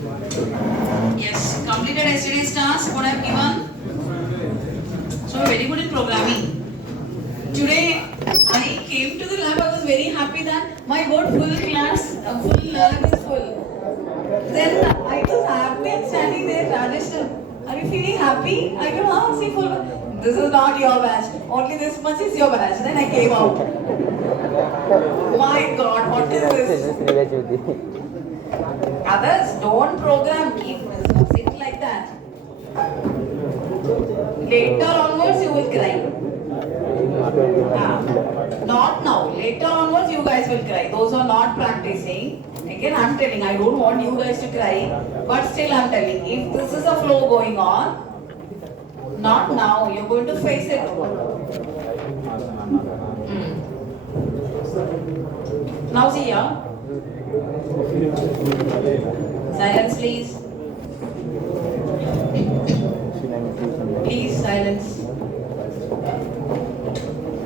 Yes, completed yesterday's task. What I've given. So very good in programming. Today I came to the lab. I was very happy that my board full class, full lab is full. Then I was happy and standing there. Rajesh, are you feeling happy? I go, see full. This is not your batch. Only this much is your batch. Then I came out. My God, what is this? Others don't program. Keep sit like that. Later onwards you will cry. Not now. Later onwards you guys will cry. Those who are not practicing. Again I'm telling, I don't want you guys to cry. But still I'm telling, if this is a flow going on, not now. You're going to face it. Now see here. Silence please. Please silence.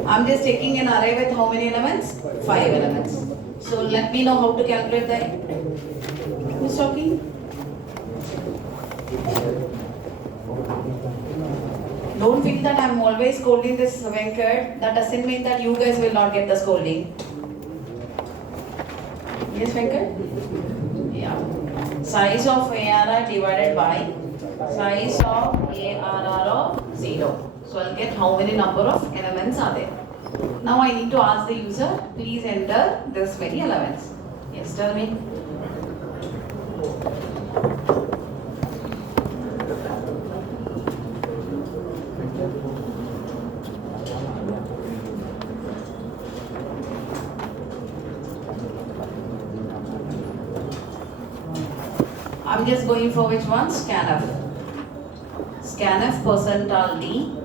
I'm just taking an array with how many elements? 5 elements. So let me know how to calculate that. Who's talking? Don't feel that I'm always scolding this Venkat. That doesn't mean that you guys will not get the scolding. Yes, Venkat? Yeah. Size of ARR divided by size of ARR of 0. So I'll get how many number of elements are there. Now I need to ask the user, please enter this many elements. Yes, tell me. I'm just going for which one? Scanf. Scanf percentile D.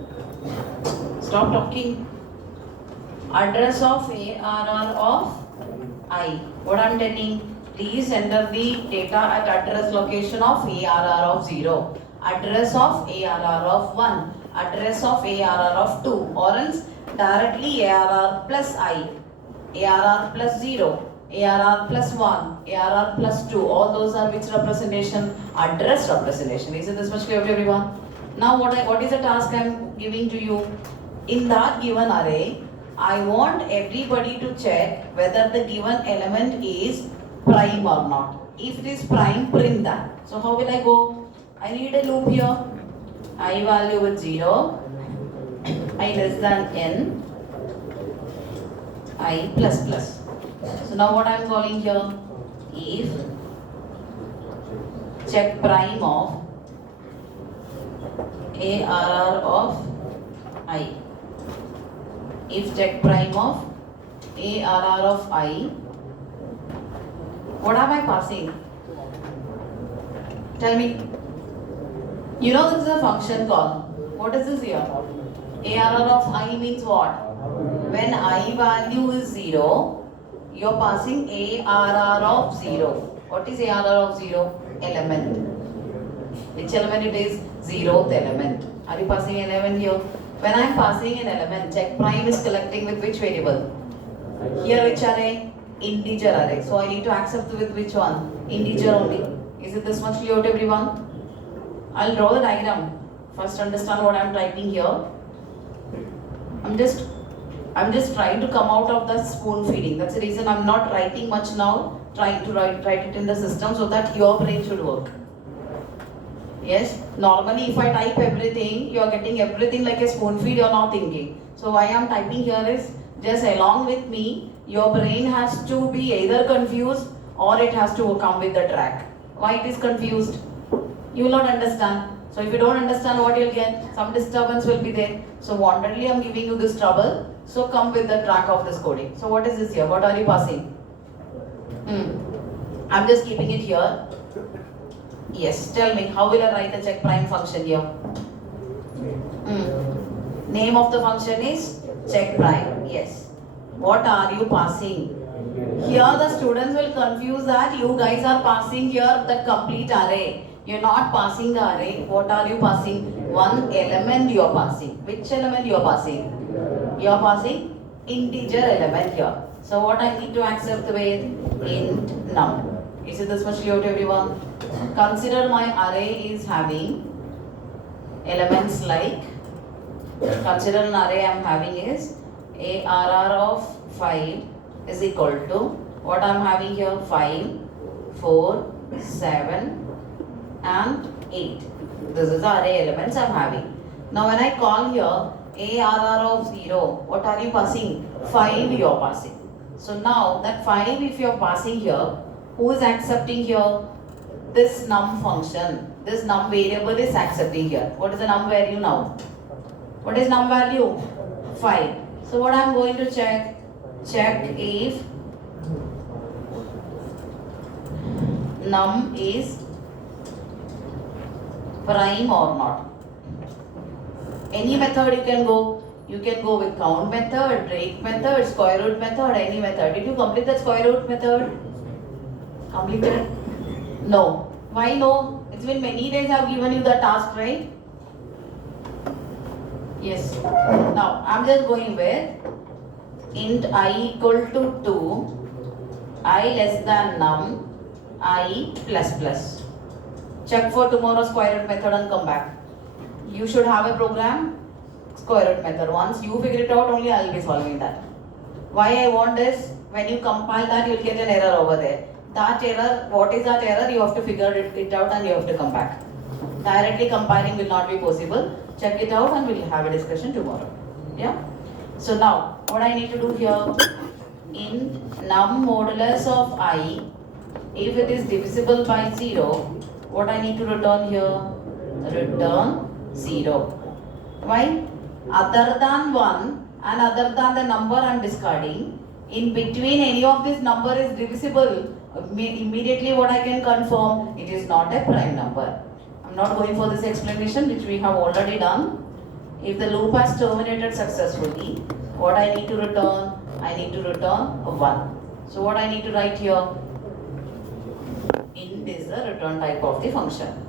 Stop talking. Address of ARR of I. What I'm telling, please enter the data at address location of ARR of 0. Address of ARR of 1. Address of ARR of 2. Or else directly ARR plus I. ARR plus 0. ARR plus 1, ARR plus 2, all those are which representation? Address representation. Is it this much clear to everyone? Now what is the task I am giving to you? In that given array, I want everybody to check whether the given element is prime or not. If it is prime, print that. So how will I go? I need a loop here. I value with 0, I less than n, I plus plus. So now what I am calling here, if check prime of ARR of I. If check prime of ARR of I, what am I passing? Tell me. You know this is a function call. What is this here? ARR of I means what? When I value is 0, you are passing ARR of 0. What is ARR of 0? Element. Which element it is? 0th element. Are you passing an element here? When I am passing an element, check prime is collecting with which variable? Here which array? Integer array. So I need to accept with which one? Integer only. Is it this much clear to everyone? I'll draw the diagram. First understand what I am typing here. I'm just trying to come out of the spoon feeding. That's the reason I'm not writing much now. Trying to write it in the system so that your brain should work. Yes, normally if I type everything, you are getting everything like a spoon feed, you are not thinking. So why I am typing here is, just along with me, your brain has to be either confused or it has to come with the track. Why it is confused? You will not understand. So if you don't understand what you'll get, some disturbance will be there. So wantedly I'm giving you this trouble. So come with the track of this coding. So what is this here? What are you passing? I'm just keeping it here. Yes, tell me, how will I write the check prime function here? Name of the function is check prime. Yes. What are you passing? Here the students will confuse that you guys are passing here the complete array. You're not passing the array. What are you passing? One element you are passing. Which element you are passing? You are passing integer element here. So what I need to accept with int num. Is it this much clear to everyone? Consider my array is having elements like, consider an array I am having is ARR of 5 is equal to what I am having here, 5, 4, 7 and 8. This is the array elements I am having. Now when I call here ARR of 0, what are you passing? 5 you are passing. So now that 5 if you are passing here, who is accepting here? This num function, this num variable is accepting here. What is the num value now? What is num value? 5. So what I am going to check? Check if num is prime or not. Any method you can go. You can go with count method, break method, square root method, any method. Did you complete that square root method? Completed? No. Why no? It's been many days I have given you the task, right? Yes. Now I'm just going with int I equal to 2, I less than num, I plus plus. Check for tomorrow square root method and come back. You should have a program, square root method. Once you figure it out, only I will be solving that. Why I want this? When you compile that, you will get an error over there. That error, what is that error? You have to figure it out and you have to come back. Directly compiling will not be possible. Check it out and we will have a discussion tomorrow. Yeah? So now, what I need to do here, int num modulus of I, if it is divisible by 0, what I need to return here? Return 0. Why? Other than 1 and other than the number I am discarding, in between any of this number is divisible, immediately what I can confirm, it is not a prime number. I am not going for this explanation which we have already done. If the loop has terminated successfully, what I need to return? I need to return a 1. So what I need to write here? Int is the return type of the function.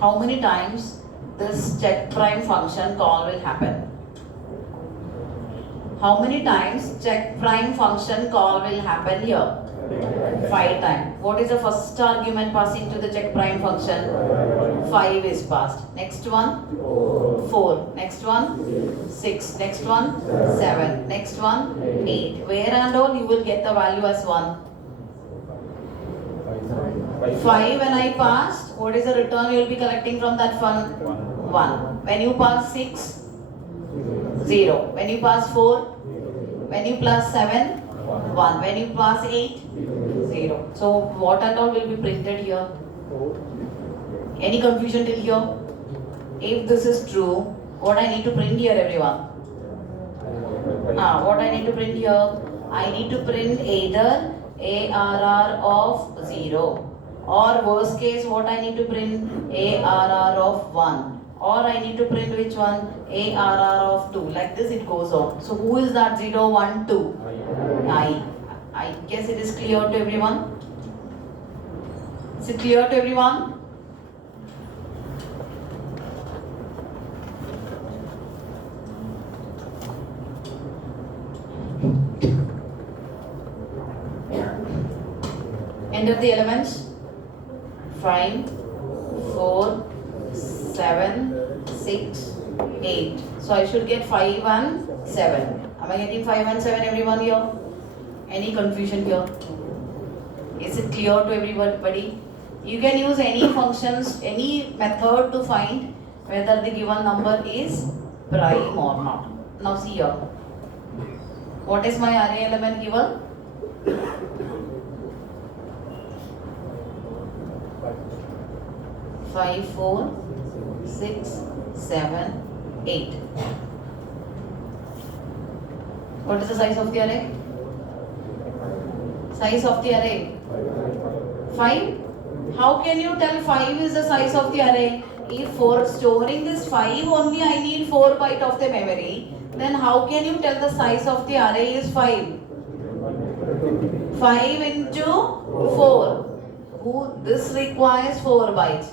How many times this check prime function call will happen? How many times check prime function call will happen here? 5 times. What is the first argument passing to the check prime function? 5 is passed. Next one? 4. Next one? 6. Next one? 7. Next one? 8. Where and all you will get the value as 1? 5 when I passed, what is the return you will be collecting from that one? 1. When you pass 6, 0. When you pass 4, when you pass 7, 1. When you pass 8, 0. So what and all will be printed here? Any confusion till here? If this is true, what I need to print here, everyone? What I need to print here? I need to print either ARR of 0 or worst case what I need to print ARR of 1 or I need to print which one? ARR of 2. Like this it goes on. So who is that 0, 1, 2? I guess it is clear to everyone. Is it clear to everyone? End of the elements. 5, 4, 7, 6, 8. So I should get 5 and 7. Am I getting 5 and 7 everyone here? Any confusion here? Is it clear to everybody? You can use any functions, any method to find whether the given number is prime or not. Now see here. What is my array element given? 5, 4, 6, 7, 8. What is the size of the array? Size of the array? 5. How can you tell 5 is the size of the array? If for storing this 5 only I need 4 bytes of the memory, then how can you tell the size of the array is 5? 5 into 4. This requires 4 bytes.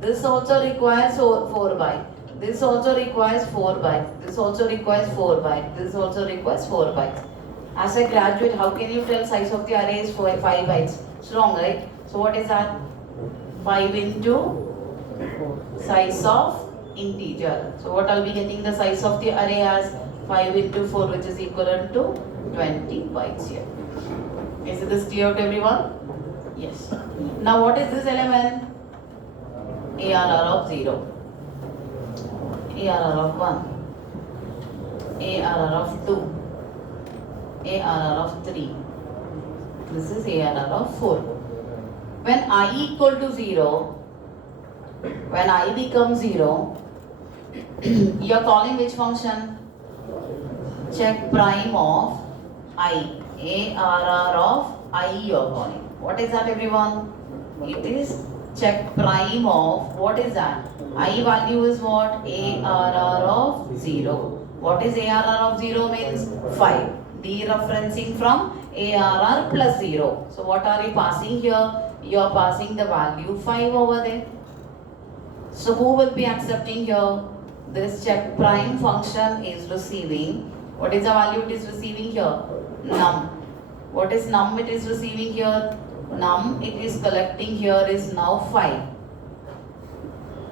This also requires 4 bytes. This also requires 4 bytes. This also requires 4 bytes. This also requires 4 bytes. As a graduate, how can you tell size of the array is 5 bytes? It's wrong, right? So what is that? 5 into size of integer. So what I'll be getting the size of the array as 5 into 4, which is equivalent to 20 bytes here. Is this clear to everyone? Yes. Now what is this element? ARR of 0, ARR of 1, ARR of 2, ARR of 3. This is ARR of 4. When I equal to 0, when I becomes 0, you are calling which function? Check prime of I. ARR of I you are calling. What is that, everyone? It is check prime of, what is that? I value is what? ARR of 0. What is ARR of 0 means? 5. Dereferencing from ARR plus 0. So what are you passing here? You are passing the value 5 over there. So who will be accepting here? This check prime function is receiving. What is the value it is receiving here? Num. What is num it is receiving here? Num it is collecting here is now 5.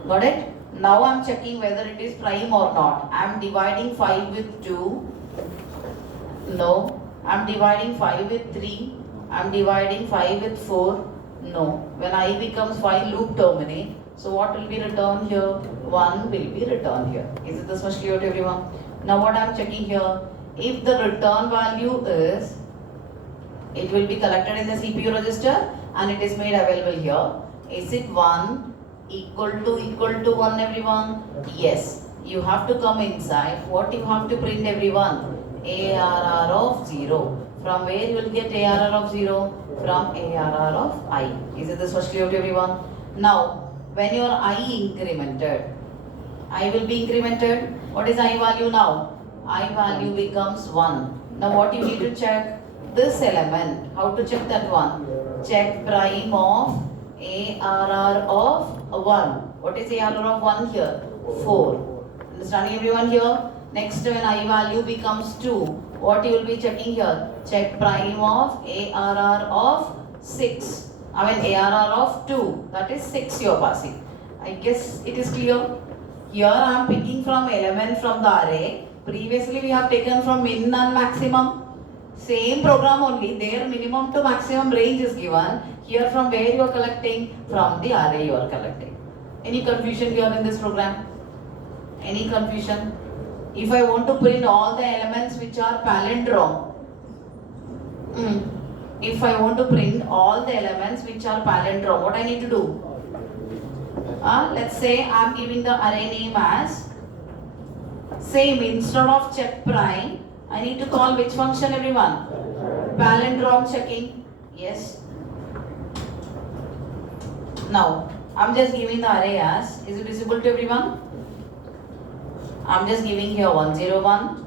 Got it? Now I am checking whether it is prime or not. I am dividing 5 with 2. No. I am dividing 5 with 3. I am dividing 5 with 4. No. When I becomes 5, loop terminate. So what will be returned here? 1 will be returned here. Is it this much clear to everyone? Now what I am checking here? If the return value is, it will be collected in the CPU register and it is made available here. Is it 1 equal to 1, everyone? Yes. You have to come inside. What you have to print, everyone? ARR of 0. From where you will get ARR of 0? From ARR of I. Is it this much clear to everyone? Now, when your I incremented, I will be incremented. What is I value now? I value becomes 1. Now what you need to check? This element. How to check that one? Check prime of ARR of 1. What is ARR of 1 here? 4. Understanding everyone here? Next, when I value becomes 2, what you will be checking here? Check prime of ARR of 6. I mean ARR of 2. That is 6 you are passing. I guess it is clear. Here I am picking from element from the array. Previously we have taken from min and maximum. Same program only. There minimum to maximum range is given. Here from where you are collecting? From the array you are collecting. Any confusion here in this program? Any confusion? If I want to print all the elements which are palindrome. If I want to print all the elements which are palindrome, what I need to do? Let's say I am giving the array name as same. Instead of check prime, I need to call which function, everyone? Palindrome checking. Yes. Now, I am just giving the array as, is it visible to everyone? I am just giving here 101,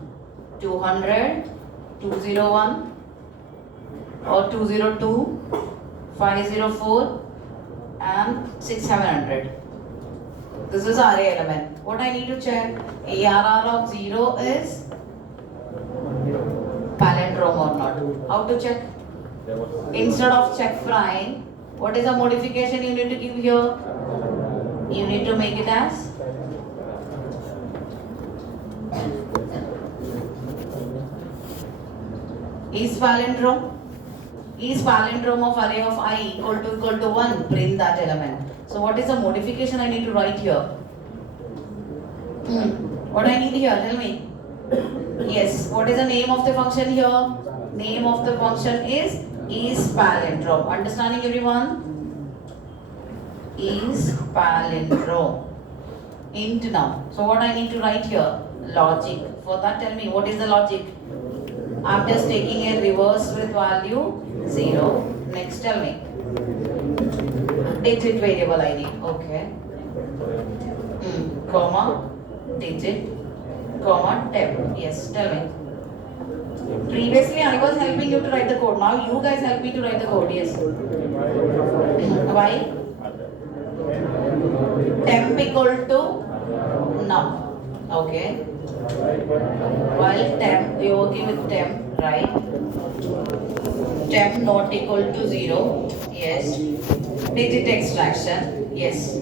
200, 201 or 202, 504 and 6700. This is array element. What I need to check? ARR of 0 is palindrome or not. How to check? Instead of check prime, what is the modification you need to give here? You need to make it as is palindrome of array of I equal to 1, print that element. So what is the modification I need to write here? What I need here, tell me. Yes, what is the name of the function here? Name of the function is palindrome. Understanding everyone? Is palindrome. Int now. So what I need to write here? Logic. For that tell me, what is the logic? I am just taking a reverse with value 0. Next tell me. Digit variable I need. Okay. Comma, digit, comma, tab. Yes, tell me. Previously I was helping you to write the code. Now you guys help me to write the code. Yes. Why? Temp equal to Now, okay. While temp, we are working with temp, right? Temp not equal to 0, yes. Digit extraction, yes.